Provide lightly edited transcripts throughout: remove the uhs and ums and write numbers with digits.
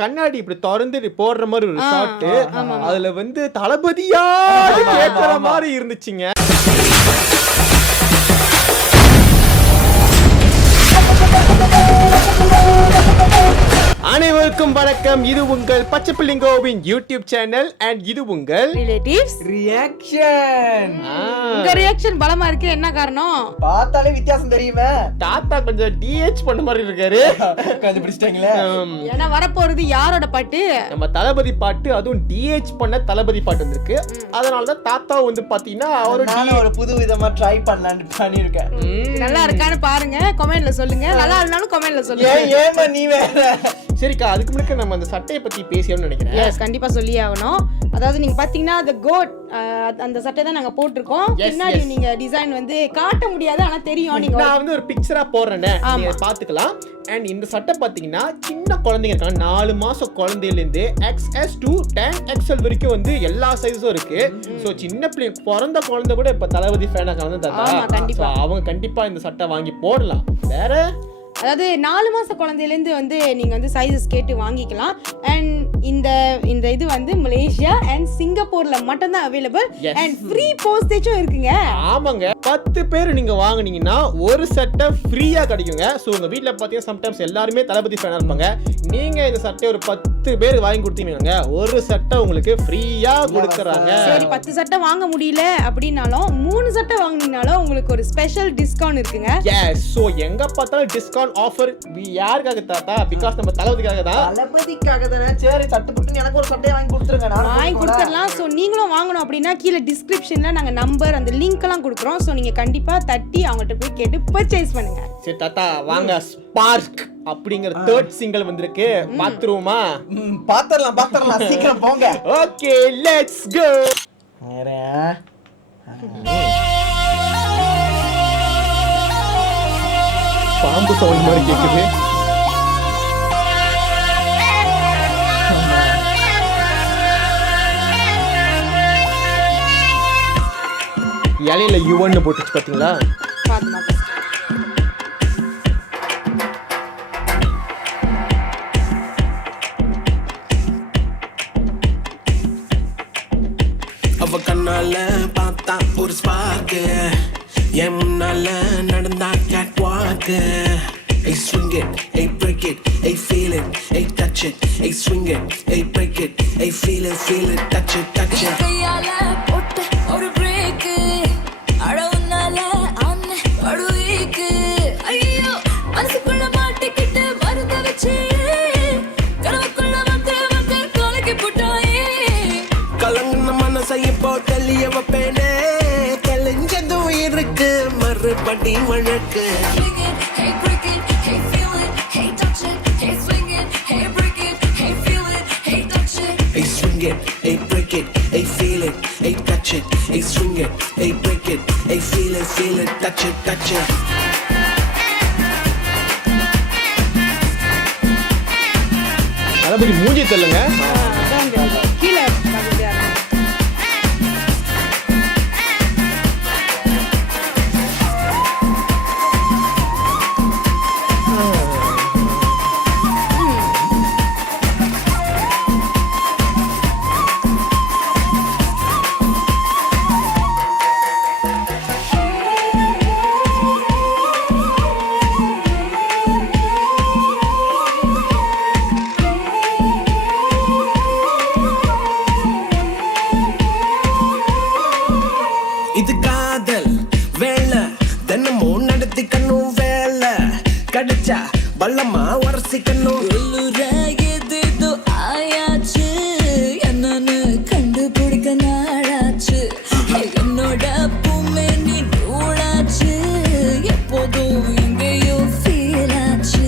கண்ணாடி இப்படி திறந்து போடுற மாதிரி ஒரு ஷாட், அதுல வந்து தளபதியா கேட்கிற மாதிரி இருந்துச்சுங்க. அனைவருக்கும் வணக்கம். இது உங்கள் பச்சை பிள்ளைங்கோவின் யூடியூப் சேனல் அண்ட் இது உங்கள் ரிலேட்டிவ்ஸ் ரியாக்ஷன். உங்க ரியாக்ஷன் பலமா இருக்கு. என்ன காரணம்? பார்த்தாலே வித்தியாசம் தெரியுமே. தாத்தா கொஞ்சம் டிஹெச் பண்ண மாதிரி இருக்காரு. கண்டுபிடிச்சிட்டீங்களே. ஏன்னா வரப்போறது யாரோட பாட்டு? நம்ம தளபதி பாட்டு, அதுவும் டிஹெச் பண்ண தளபதி பாட்டு வந்திருக்கு. அதனாலதான் தாத்தா வந்து பாத்தீங்கன்னா ஒரு புது விதமா ட்ரை பண்ணலான்னு பண்ணிருக்கேன். நல்லா இருக்கான்னு பாருங்க, கமெண்ட்ல சொல்லுங்க. நல்லா இல்லனாலும் கமெண்ட்ல சொல்லுங்க. ஏமா நீ வேற. சரிக்கா, அதுக்கு முன்னாடி நம்ம அந்த சட்டையை பத்தி பேசியோம்னு நினைக்கிறேன். எஸ், கண்டிப்பா சொல்லியே ஆகணும். அதாவது நீங்க பாத்தீங்கன்னா the goat அந்த சட்டை தான் நாங்க போட்டுருக்கோம். பின்னாடி நீங்க டிசைன் வந்து காட்ட முடியாது, ஆனா தெரியும். நீங்க நான் வந்து ஒரு பிக்சரா போடுறேனே, நீங்க பாத்துக்கலாம். அண்ட் இந்த சட்டை பாத்தீங்கன்னா சின்ன குழந்தைங்க இருக்காங்க, 4 மாசம் குழந்தையில இருந்து XS to 10XL வரைக்கும் வந்து எல்லா சைஸும் இருக்கு. சோ சின்ன பிள்ளை பிறந்த குழந்தை கூட இப்ப தளபதி ஃபேனா கலந்து அவங்க கண்டிப்பா இந்த சட்டை வாங்கி போடலாம். வேற அதாவது 4 மாச குழந்தையில இருந்து வந்து நீங்க வந்து சைஸஸ் கேட்டு வாங்கிக்கலாம். அண்ட் இந்த இது வந்து மலேசியா அண்ட் சிங்கப்பூர்ல மட்டும் தான் அவைலபிள். அண்ட் ஃப்ரீ போஸ்டேஜும் இருக்குங்க. ஆமாங்க, 10 பேர் நீங்க வாங்குனீங்கன்னா ஒரு சட்டை ஃப்ரீயா கிடைக்குங்க. சோ உங்க வீட்ல பாத்தீங்கன்னா சம்டைம்ஸ் எல்லாருமே தளபதி ஃபேனா இருப்பாங்க. நீங்க இந்த சட்டை ஒரு 10 பேர் வாங்கி கொடுத்தீங்கன்னா ஒரு சட்டை உங்களுக்கு ஃப்ரீயா கொடுக்கறாங்க. சரி, 10 சட்டை வாங்க முடியல அப்படினாலும் 3 சட்டை வாங்குனீங்கனாலும் உங்களுக்கு ஒரு ஸ்பெஷல் டிஸ்கவுண்ட் இருக்குங்க. எஸ், சோ எங்க பார்த்தாலும் டிஸ்கவுண்ட் ஆஃபர். யாருக்காக தாத்தா? பிகாஸ் நம்ம தளபதிக்காக தான். தளபதிக்காக தானே. சரி, சட்டுப்புட்டு எனக்கு ஒரு சட்டையை வாங்கி கொடுத்துருங்க. நான் வாங்கி கொடுத்துடலாம். ஸோ நீங்களும் வாங்கணும் அப்படின்னா கீழே டிஸ்கிரிப்ஷன்ல நாங்கள் நம்பர் அந்த லிங்க் எல்லாம் கொடுக்குறோம். ஸோ நீங்க கண்டிப்பா தட்டி அவங்கள்ட்ட போய் கேட்டு பர்ச்சேஸ் பண்ணுங்க. சரி தாத்தா, வாங்க. ஸ்பார்க் அப்படிங்கிற தேர்ட் சிங்கிள் வந்திருக்கு, பாத்துருவோமா? பாத்துறலாம் சீக்கிரம் போங்க. Okay, let's go. பாம்பு சவுண்ட் மாதிரி கேக்குது. இலையில யுவன்னு போட்டுச்சு பாத்தீங்களா? அவ கண்ணால பார்த்தா ஒரு ஸ்பார்க்கு, என் முன்னால நடந்தா கேட் வாக்கு. Hey swing it, hey break it, hey feel it, hey touch it, hey swing it, hey break it, hey feel it, touch it, touch it. கையால போட்ட ஒரு பிரேக், அடவுனால அன்ன படுவீக்கு. ஐயோ, மனசுக்குள்ள மாட்டிக்கிட்டு மருந்த வச்சு கனவுக்குள்ள வந்து கலக்கி போட்டாயே. கலங்கின மனசை இப்போ தெளிய வைப்பேனே, தெளிஞ்சதும் இருக்கு மறுபடி வழக்கு. Hey break it, hey feel it, hey touch it, hey swing it, hey break it, hey feel it, hey touch it. Hey swing it, hey break it, hey feel it, hey touch it, hey swing it, hey break it, hey feel it, touch it, touch it. தளபதி மூஞ்சி தெல்லுங்க. கீழே இது காதல் வேலை, தினமும் நடத்திக்கணும் வேலை. கடிச்சா பள்ளமா உரசிக்கணும். ஏதேதோ ஆயாச்சு, என்னன்னு கண்டுபிடிக்க நாளாச்சு. என்னோட பூமே நீ நூலாச்சு, எப்போதும் எங்கேயோ ஃபீல் ஆச்சு.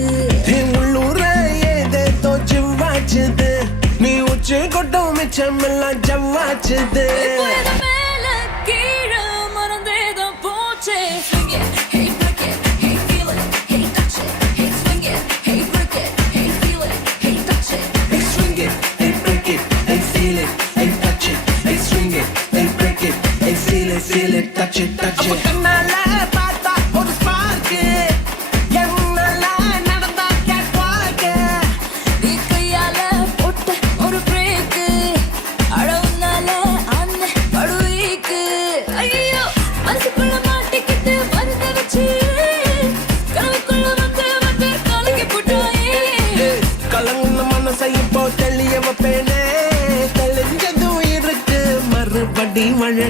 உள்ளூர ஏதேதோ ஜிவ்வாச்சுது, நீ உச்சி கொட்டும் மிச்சமெல்லாம் ஜவ்வாச்சுது. மேல கீழே மறந்தேதோ போச்சே. Swing it, hey break it, hey feel it, hey touch it, hey swing it, hey break it, hey feel it, hey touch it. Hey swing it, hey break it, hey feel it, hey touch it, hey swing it, hey break it, hey feel it, touch it, touch it. கண்ணால பார்த்தா ஒரு spark, என் முன்னால நடந்தா gate வாக்கு. கையால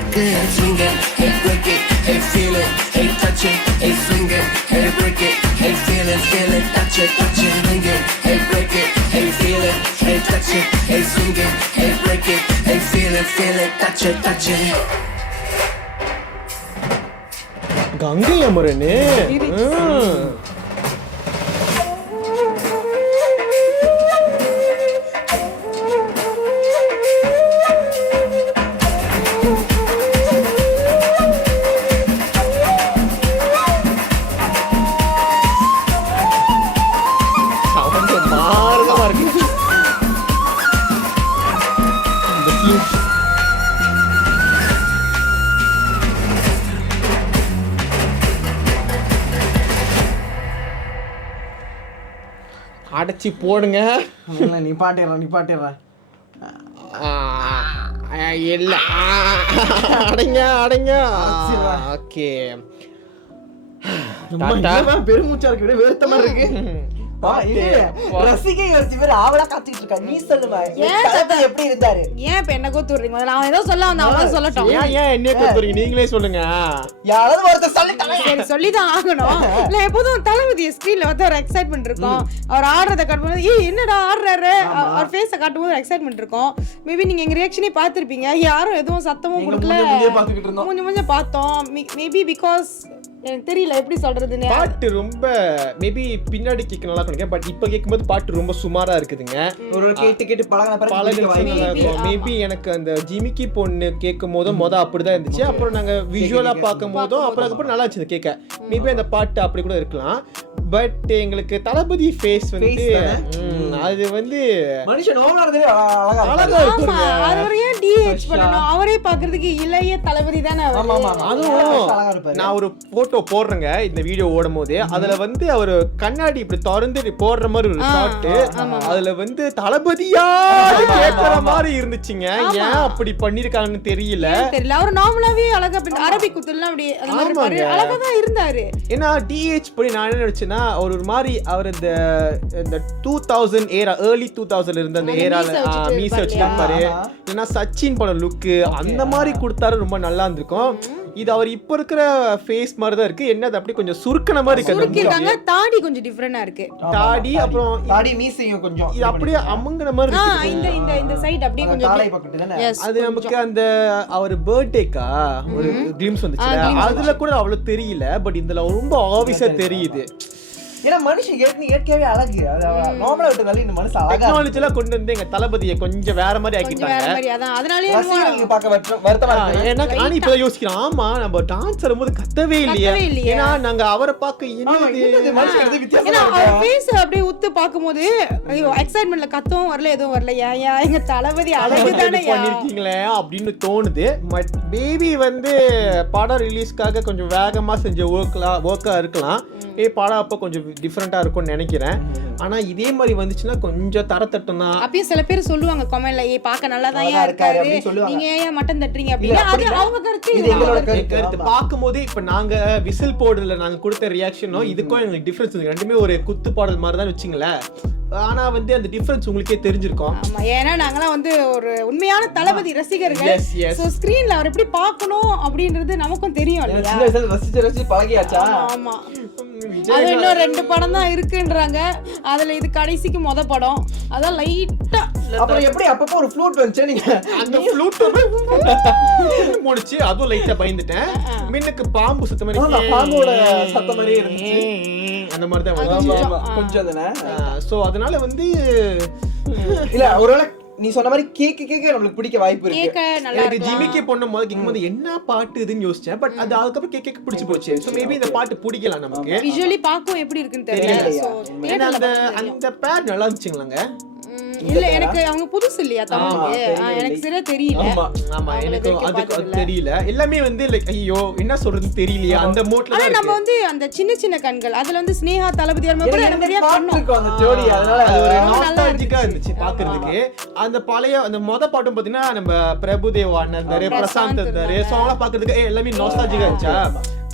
இருக்கு. Swing it, hey break it, hey feel it, hey touch it, hey swing it, hey break it, hey feel it, touch it, swing it, hey break it, hey feel it, hey touch it, hey swing it, hey break it, hey feel it, touch it. Ganga அமரனே. மாறுதமா இருக்கு இந்த flute. அடைச்சி போடுங்க. நீ பாட்டிடுறேன் இல்ல அடைங்க. Okay பெருமூச்சா இருக்கு, விட வெறுத்தமா இருக்கு. ரசிகை வச்சு பேர் ஆவலா காத்துக்கிட்டு இருக்கா. நீ சொல்லுமா எப்படி இருந்தாரு? ஏன் இப்ப என்ன கோத்துறீங்க? நான் ஏதோ சொல்ல வந்தேன், அவங்க சொல்லட்டும். ஏன் என்ன கோத்துறீங்க? நீங்களே சொல்லுங்க. யாராவது ஒருத்தர் சொல்லிட்டாங்க. சரி சொல்லிதான் ஆகணும். இல்ல எப்போதும் தளபதி ஸ்கிரீன்ல வந்து ஒரு எக்ஸைட்மெண்ட் இருக்கும். அவர் ஆடுறத காட்டும்போது ஏய் என்னடா ஆடுறாரு, அவர் ஃபேஸ காட்டும்போது எக்ஸைட்மெண்ட் இருக்கும். மேபி நீங்க எங்க ரியாக்ஷனே பார்த்திருப்பீங்க. யாரும் எதுவும் சத்தமும் கொடுக்கல, கொஞ்சம் பார்த்தோம். மேபி பிகாஸ் எனக்கு தெரியல எப்படி சொல்றதுன்னு. பாட்டு ரொம்ப மேபி பின்னாடி கேட்க நல்லா பண்ணுங்க, பட் இப்ப கேட்கும்போது பாட்டு ரொம்ப சுமாரா இருக்குதுங்க. ஒரு கேட்டு பழகின மேபி எனக்கு அந்த ஜிமிக்கி பொண்ணு கேட்கும் போதும் அப்படிதான் இருந்துச்சு. அப்புறம் நாங்க விஷுவலா பார்க்கும் போதும் அப்புறம் நல்லா இருந்துச்சு கேட்க. மேபி அந்த பாட்டு அப்படி கூட இருக்கலாம். பட் எங்களுக்கு தளபதி ஃபேஸ் வந்து அது வந்து மனுஷன் அழகா இருக்கு. அவர் ஏன் டிஹெச் பண்ணனும்? அவரே பாக்குறதுக்கு இளைய தளபதி தானே. அதுவும் நான் ஒரு போட்டோ போடுறேங்க இந்த வீடியோ ஓடும் போது, அதுல வந்து அவர் கண்ணாடி இப்படி திறந்து போடுற மாதிரி ஒரு ஷாட், அதுல வந்து தளபதியா கேட்கற மாதிரி இருந்துச்சுங்க. ஏன் அப்படி பண்ணிருக்காங்கன்னு தெரியல. அவர் நார்மலாவே அழகா அரபிக் குத்துலாம் அப்படி அந்த மாதிரி அழகா தான் இருந்தாரு. ஏன்னா டிஹெச் பண்ணி நான் என்ன நினைச்சேன்னா அவர் ஒரு மாதிரி அவர் இந்த 2000 ஏரா early 2000 இருந்த அந்த ஏரால மீச வச்சிருப்பாரு, இல்லைன்னா சச்சின் படம் லுக்கு அந்த மாதிரி கொடுத்தாரு, ரொம்ப நல்லா இருந்திருக்கும். இது அவர் இப்ப இருக்கிற ஃபேஸ் மாதிரி தான் இருக்கு. என்ன அது அப்படி கொஞ்சம் சுருக்கன மாதிரி இருக்கு. தாடி கொஞ்சம் டிஃபரண்டா இருக்கு. தாடி அப்புறம் தாடி மீசையும் கொஞ்சம் இது அப்படியே அமுங்கன மாதிரி இருக்கு. இந்த சைடு அப்படியே கொஞ்சம் தாடை பக்கத்து தானே. அது நமக்கு அந்த அவர் பர்த்டேக்கா ஒரு கிளிம்ஸ் வந்துச்சு, அதுல கூட அவ்வளவு தெரியல. பட் இதுல ரொம்ப ஆபீஸா தெரியுது. ஏன்னா மனுஷன் இயற்கையாவே அழகு. நார்மலா விட்டதால இந்த மனுஷன் அழகா டெக்னாலஜி எல்லாம் கொண்டு வந்து எங்க தளபதியை கொஞ்சம் வேற மாதிரி ஆக்கிட்டாங்க. அதனாலயே ரசிகர்களுக்கு பார்க்க வருத்தமா இருக்கு. எனக்கு நான் இப்ப யோசிக்கிறேன், ஆமா நம்ம டான்ஸ் ஆடும்போது கத்தவே இல்லையா? ஏன்னா நாங்க அவரை பார்க்க என்னது மனுஷன் வித்தியாசமா ஏன்னா அவர் ஃபேஸ் அப்படியே உத்து பாக்கும்போது ஐயோ எக்ஸைட்மென்ட்ல கத்தவும் வரல, எதுவும் வரல. ஏயா எங்க தளபதி அழகு தானே பண்ணிருக்கீங்களே அப்படின்னு தோணுது. பட் பேபி வந்து படம் ரிலீஸ்க்காக கொஞ்சம் வேகமா செஞ்ச ஒர்க்கா இருக்கலாம். படம் அப்ப கொஞ்சம் டிஃபரெண்டா இருக்கும்னு நினைக்கிறேன். ஆனா இதே மாதிரி வந்துச்சுன்னா கொஞ்சம் தரத்தட்டும் தான். அப்பயே சில பேர் சொல்லுவாங்க கமெண்ட்ல, ஏய் பார்க்க நல்லா தான் இருக்காரு, நீங்க ஏன் மட்டன் தட்டுறீங்க அப்படின்னு. அது அவங்க கருத்து, இது எங்களோட கருத்து. பாக்கும்போது இப்ப நாங்க விசில் போர்டுல நாங்க கொடுத்த ரியாக்ஷனும் இதுக்கும் எங்களுக்கு டிஃபரன்ஸ் இருக்கு. ரெண்டுமே ஒரு குத்து பாடல் மாதிரி தான் வச்சுங்களேன். ஆனா வந்து அந்த டிஃபரன்ஸ் உங்களுக்கே தெரிஞ்சிருக்கும். ஆமா, ஏன்னா நாங்கலாம் வந்து ஒரு உண்மையான தளபதி ரசிகர்கள். சோ ஸ்கிரீன்ல அவர் எப்படி பார்க்கணும் அப்படின்றது நமக்கும் தெரியும் இல்லையா? ரசிச்சு பழகியாச்சா? ஆமா, அது இன்னும் 2 படம் தான் இருக்குன்றாங்க. அதுல இது கடைசிக்கு மொத படம். அதான் லைட்டா அப்புறம் எப்படி அப்பப்போ ஒரு ஃப்ளூட் வந்துச்சு. நீங்க அந்த ஃப்ளூட் முடிச்சு அதுவும் லைட்டா பயந்துட்டேன். மின்னுக்கு பாம்பு சத்தம் மாதிரி, பாம்போட சத்தம் மாதிரி இருந்துச்சு. அந்த மாதிரி தான் வந்துச்சு கொஞ்சம் தானே. சோ அதனால வந்து இல்ல ஒருவேளை நீ சொன்ன மாதிரி கேக்க நம்மளுக்கு பிடிக்க வாய்ப்பு இருக்கு. கேக்க நல்லா இருக்கு. ஜிமிக்கி பொண்ணு முதல்ல கேக்கும்போது என்ன பாட்டு இதுன்னு யோசிச்சேன். பட் அது அதுக்கப்புறம் கேக்க பிடிச்சு போச்சு. சோ மேபி இந்த பாட்டு பிடிக்கலாம் நமக்கு. விஷுவலி பார்க்கவும் எப்படி இருக்குன்னு தெரியல. சோ அந்த பேட் நல்லா இருந்துச்சுங்களாங்க. இல்ல எனக்கு அவங்க புதுசு இல்லையா தமிழுக்கு, எனக்கு சரியா தெரியல. ஆமா எனக்கு அதுக்கு தெரியல. எல்லாமே வந்து லைக் ஐயோ என்ன சொல்றதுன்னு தெரியலையா அந்த மூட்ல தான். நம்ம வந்து அந்த சின்ன சின்ன கண்கள் அதுல வந்து ஸ்னேகா தளபதியார் கூட நிறைய பண்ணோம் அந்த ஜோடி. அதனால அது ஒரு நாஸ்டால்ஜிக்கா இருந்துச்சு பாக்குறதுக்கு. அந்த பழைய அந்த மொத பாட்டும் பாத்தீங்கன்னா நம்ம பிரபுதேவா அண்ணன் இருந்தாரு, பிரசாந்த் இருந்தாரு. சோ அவங்கள பாக்குறதுக்கு எல்லாமே நாஸ்டால்ஜிக்கா இருந்துச்சா.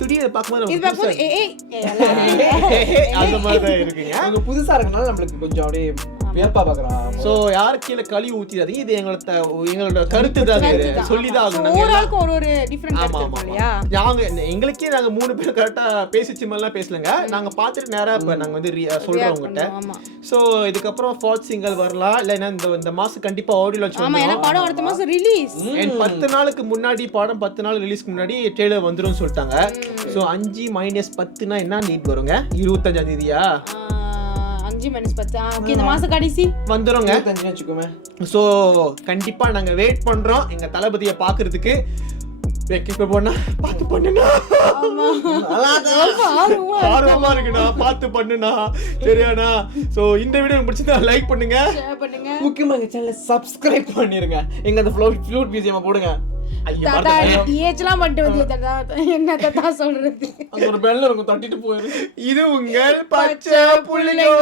திடீர்னு பாக்கும்போது இது பாக்கும்போது அந்த மாதிரி தான் இருக்குங்க. அவங்க புதுசா இருக்கனால நம்மளுக்கு கொஞ்சம் அப்படியே பேப்பா பாக்குறான். சோ யார் கீழே கழுவி ஊத்திடாதீங்க. இது எங்களோட கருத்து தான், சொல்லிதான் ஆகணும். ஒரு ஆளுக்கு ஒரு டிஃபரெண்ட் ஆமா கருத்து ஆமா இருக்கும் இல்லையா? எங்களுக்கே நாங்க 3 பேர் கரெக்டா பேசிச்சு மாதிரிலாம் பேசலங்க. நாங்க பார்த்துட்டு நேரா இப்ப நாங்க வந்து சொல்றோம் உங்ககிட்ட. ஆமா சோ இதுக்கப்புறம் ஃபோர்த் சிங்கிள் வரலாம் இல்ல இந்த மாசம் கண்டிப்பா ஆடியோ லான்ச் ஆமா, ஏன்னா படம் அடுத்த மாசம் ரிலீஸ். அண்ட் 10 நாளுக்கு முன்னாடி படம் 10 நாள் ரிலீஸ்க்கு முன்னாடி ட்ரெய்லர் வந்துரும் சொல்லிட்டாங்க. சோ 5 - 10னா என்ன டேட் வருங்க? 25ஆம் தேதியா? 5 - 10 ஓகே, இந்த மாசம் கடைசி வந்துருங்க. 25 வச்சுக்கோமே. சோ கண்டிப்பா நாங்க வெயிட் பண்றோம் எங்க தளபதியை பாக்குறதுக்கு. போனா பார்த்து பண்ணுனா ஆர்வமா இருக்குண்ணா, பார்த்து பண்ணுனா சரியாண்ணா. சோ இந்த வீடியோ பிடிச்சிருந்தா லைக் பண்ணுங்க, ஷேர் பண்ணுங்க. முக்கியமா எங்க சேனலை சப்ஸ்கிரைப் பண்ணிருங்க. எங்க அந்த ஃப்ளூட் மியூசியம் போடுங்க. ஐயா தாத்தா பார்த்துட்டேன். ஏச்சலாம் பண்ணிட்டு வந்து தாத்தா என்ன தாத்தா சொல்றது? அங்க ஒரு பெல்ல இருக்கும், தட்டிட்டு போயிரு. இது உங்கள் பச்சை புள்ளிங்கோ.